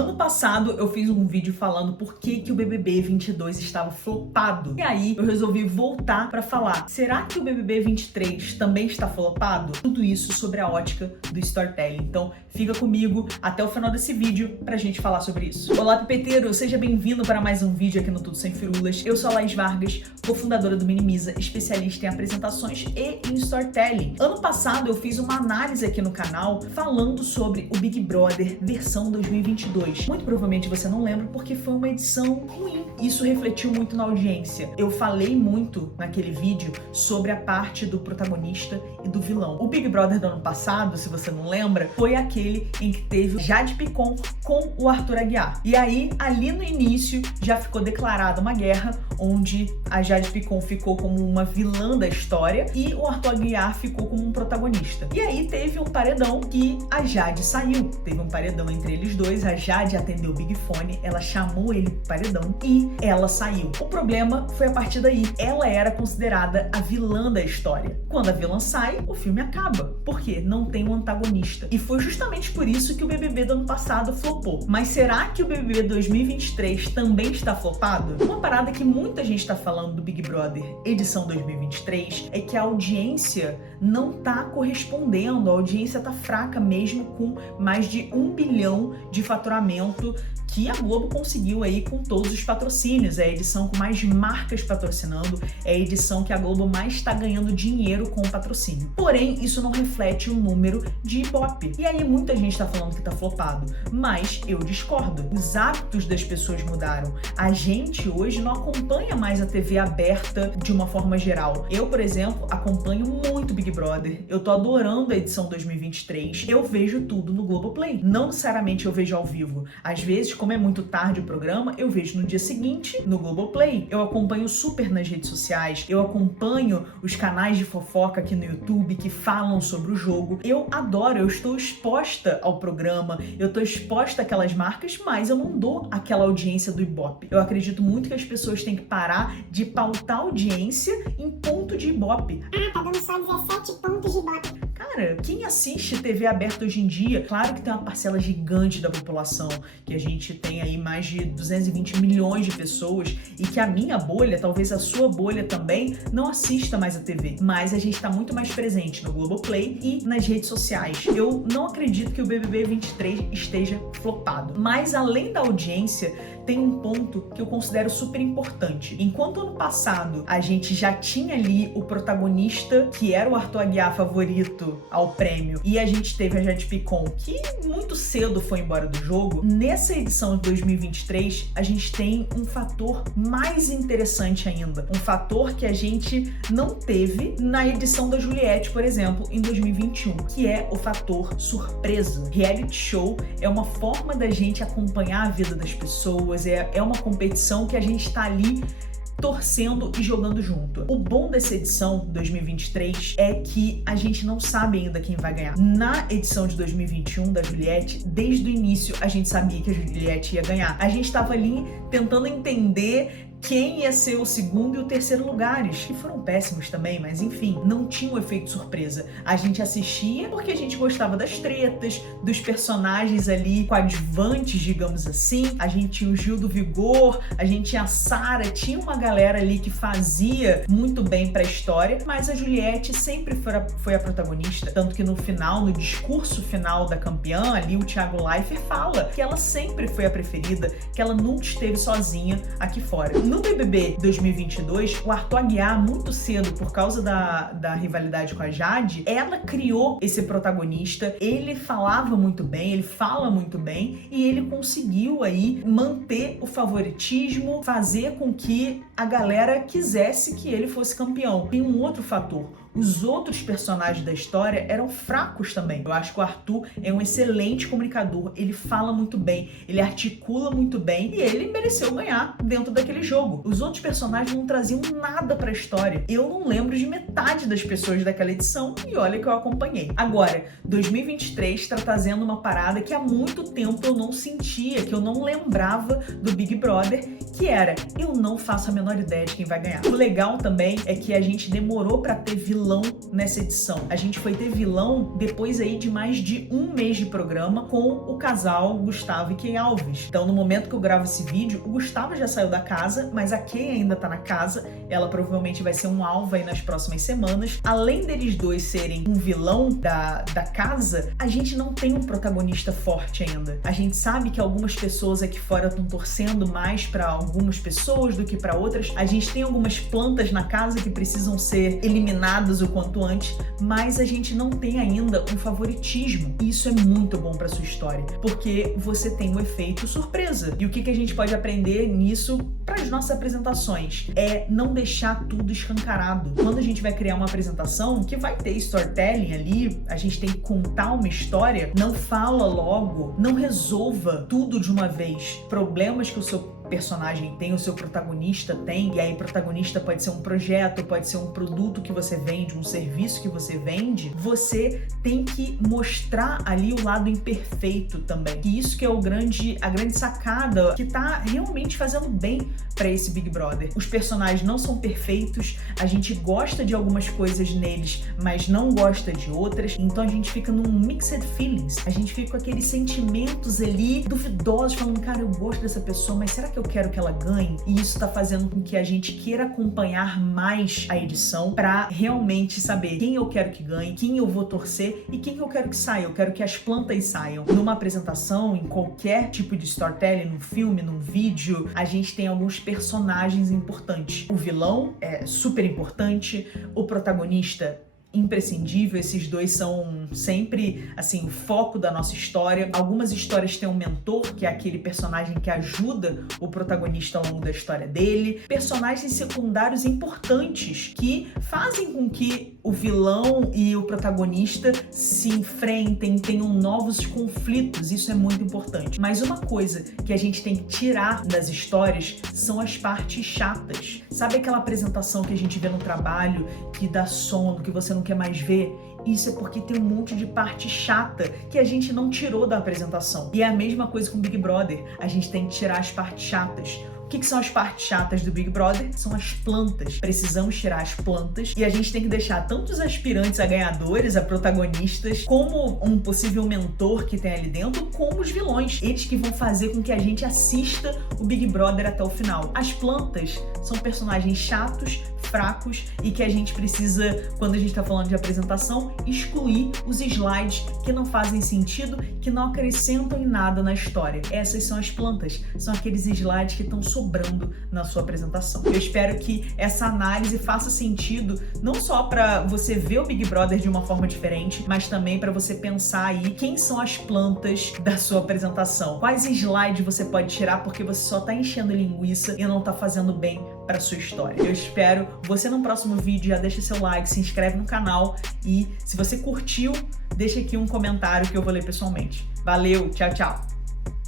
Ano passado eu fiz um vídeo falando por que o BBB 22 estava flopado. E aí eu resolvi voltar pra falar, será que o BBB 23 também está flopado? Tudo isso sobre a ótica do storytelling. Então fica comigo até o final desse vídeo pra gente falar sobre isso. Olá, pipeteiro! Seja bem-vindo para mais um vídeo aqui no Tudo Sem Firulas. Eu sou a Laís Vargas, cofundadora do Minimiza, especialista em apresentações e em storytelling. Ano passado eu fiz uma análise aqui no canal falando sobre o Big Brother versão 2022. Muito provavelmente você não lembra porque foi uma edição ruim. Isso refletiu muito na audiência. Eu falei muito naquele vídeo sobre a parte do protagonista e do vilão. O Big Brother do ano passado, se você não lembra, foi aquele em que teve Jade Picon com o Arthur Aguiar. E aí, ali no início, já ficou declarada uma guerra, onde a Jade Picon ficou como uma vilã da história e o Arthur Aguiar ficou como um protagonista. E aí teve um paredão que a Jade saiu. Teve um paredão entre eles dois, a Jade atendeu o Big Fone, ela chamou ele pro paredão e ela saiu. O problema foi a partir daí. Ela era considerada a vilã da história. Quando a vilã sai, o filme acaba. Por quê? Não tem um antagonista. E foi justamente por isso que o BBB do ano passado flopou. Mas será que o BBB 2023 também está flopado? Uma parada que muita gente está falando do Big Brother edição 2023 é que a audiência não tá correspondendo, a audiência tá fraca mesmo, com mais de 1 bilhão de faturamento que a Globo conseguiu aí com todos os patrocínios. É a edição com mais marcas patrocinando, é a edição que a Globo mais está ganhando dinheiro com o patrocínio. Porém, isso não reflete o número de Ibope. E aí muita gente tá falando que tá flopado, mas eu discordo. Os hábitos das pessoas mudaram. A gente hoje não acompanha mais a TV aberta de uma forma geral. Eu, por exemplo, acompanho muito Big Brother. Eu tô adorando a edição 2023. Eu vejo tudo no Globoplay. Não necessariamente eu vejo ao vivo. Às vezes, como é muito tarde o programa, eu vejo no dia seguinte no Globoplay. Eu acompanho super nas redes sociais, eu acompanho os canais de fofoca aqui no YouTube que falam sobre o jogo. Eu adoro, eu estou exposta ao programa, eu estou exposta àquelas marcas, mas eu não dou aquela audiência do Ibope. Eu acredito muito que as pessoas têm que parar de pautar audiência em ponto de Ibope. Ah, tá dando só 17 pontos de Ibope. Cara, quem assiste TV aberta hoje em dia, claro que tem uma parcela gigante da população, que a gente tem aí mais de 220 milhões de pessoas e que a minha bolha, talvez a sua bolha também, não assista mais a TV. Mas a gente tá muito mais presente no Globoplay e nas redes sociais. Eu não acredito que o BBB 23 esteja flopado. Mas além da audiência, tem um ponto que eu considero super importante. Enquanto ano passado a gente já tinha ali o protagonista, que era o Arthur Aguiar favorito ao prêmio, e a gente teve a Jade Picon, que muito cedo foi embora do jogo, nessa edição de 2023 a gente tem um fator mais interessante ainda. Um fator que a gente não teve na edição da Juliette, por exemplo, em 2021, que é o fator surpresa. Reality show é uma forma da gente acompanhar a vida das pessoas, é uma competição que a gente tá ali torcendo e jogando junto. O bom dessa edição 2023 é que a gente não sabe ainda quem vai ganhar. Na edição de 2021 da Juliette, desde o início a gente sabia que a Juliette ia ganhar. A gente tava ali tentando entender quem ia ser o segundo e o terceiro lugares, que foram péssimos também, mas enfim, não tinha um efeito surpresa. A gente assistia porque a gente gostava das tretas, dos personagens ali coadjuvantes, digamos assim. A gente tinha o Gil do Vigor, a gente tinha a Sara, tinha uma galera ali que fazia muito bem pra história, mas a Juliette sempre foi a protagonista, tanto que no final, no discurso final da campeã, ali o Thiago Leifert fala que ela sempre foi a preferida, que ela nunca esteve sozinha aqui fora. No BBB 2022, o Arthur Aguiar, muito cedo, por causa da rivalidade com a Jade, ela criou esse protagonista, ele falava muito bem, ele fala muito bem, e ele conseguiu aí manter o favoritismo, fazer com que a galera quisesse que ele fosse campeão. Tem um outro fator. Os outros personagens da história eram fracos também. Eu acho que o Arthur é um excelente comunicador, ele fala muito bem, ele articula muito bem e ele mereceu ganhar dentro daquele jogo. Os outros personagens não traziam nada pra história. Eu não lembro de metade das pessoas daquela edição e olha que eu acompanhei. Agora, 2023 tá trazendo uma parada que há muito tempo eu não sentia, que eu não lembrava do Big Brother, que era, eu não faço a menor ideia de quem vai ganhar. O legal também é que a gente demorou pra ter vilão vilão nessa edição. A gente foi ter vilão depois aí de mais de um mês de programa com o casal Gustavo e Kay Alves. Então, no momento que eu gravo esse vídeo, o Gustavo já saiu da casa, mas a Kay ainda tá na casa. Ela provavelmente vai ser um alvo aí nas próximas semanas. Além deles dois serem um vilão da casa, a gente não tem um protagonista forte ainda. A gente sabe que algumas pessoas aqui fora estão torcendo mais para algumas pessoas do que para outras. A gente tem algumas plantas na casa que precisam ser eliminadas o quanto antes, mas a gente não tem ainda um favoritismo. E isso é muito bom para sua história, porque você tem um efeito surpresa. E o que a gente pode aprender nisso para as nossas apresentações? É não deixar tudo escancarado. Quando a gente vai criar uma apresentação que vai ter storytelling ali, a gente tem que contar uma história, não fala logo, não resolva tudo de uma vez. Problemas que o seu personagem tem, o seu protagonista tem, e aí protagonista pode ser um projeto, pode ser um produto que você vende, um serviço que você vende, você tem que mostrar ali o lado imperfeito também. E isso que é a grande sacada que tá realmente fazendo bem para esse Big Brother. Os personagens não são perfeitos, a gente gosta de algumas coisas neles, mas não gosta de outras, então a gente fica num mixed feelings, a gente fica com aqueles sentimentos ali duvidosos, falando, cara, eu gosto dessa pessoa, mas será que eu quero que ela ganhe? E isso tá fazendo com que a gente queira acompanhar mais a edição pra realmente saber quem eu quero que ganhe, quem eu vou torcer e quem eu quero que saia. Eu quero que as plantas saiam. Numa apresentação, em qualquer tipo de storytelling, num filme, num vídeo, a gente tem alguns personagens importantes. O vilão é super importante, o protagonista imprescindível, esses dois são sempre, assim, o foco da nossa história. Algumas histórias têm um mentor, que é aquele personagem que ajuda o protagonista ao longo da história dele. Personagens secundários importantes que fazem com que o vilão e o protagonista se enfrentem, tenham novos conflitos. Isso é muito importante. Mas uma coisa que a gente tem que tirar das histórias são as partes chatas. Sabe aquela apresentação que a gente vê no trabalho, que dá sono, que você não quer mais ver? Isso é porque tem um monte de parte chata que a gente não tirou da apresentação. E é a mesma coisa com o Big Brother. A gente tem que tirar as partes chatas. O que são as partes chatas do Big Brother? São as plantas. Precisamos tirar as plantas e a gente tem que deixar tanto os aspirantes a ganhadores, a protagonistas, como um possível mentor que tem ali dentro, como os vilões. Eles que vão fazer com que a gente assista o Big Brother até o final. As plantas são personagens chatos, fracos e que a gente precisa, quando a gente tá falando de apresentação, excluir os slides que não fazem sentido, que não acrescentam em nada na história. Essas são as plantas. São aqueles slides que estão sobrando na sua apresentação. Eu espero que essa análise faça sentido não só para você ver o Big Brother de uma forma diferente, mas também para você pensar aí quem são as plantas da sua apresentação. Quais slides você pode tirar porque você só tá enchendo linguiça e não tá fazendo bem para sua história. Eu espero você no próximo vídeo. Já deixa seu like, se inscreve no canal e se você curtiu, deixa aqui um comentário que eu vou ler pessoalmente. Valeu, tchau, tchau!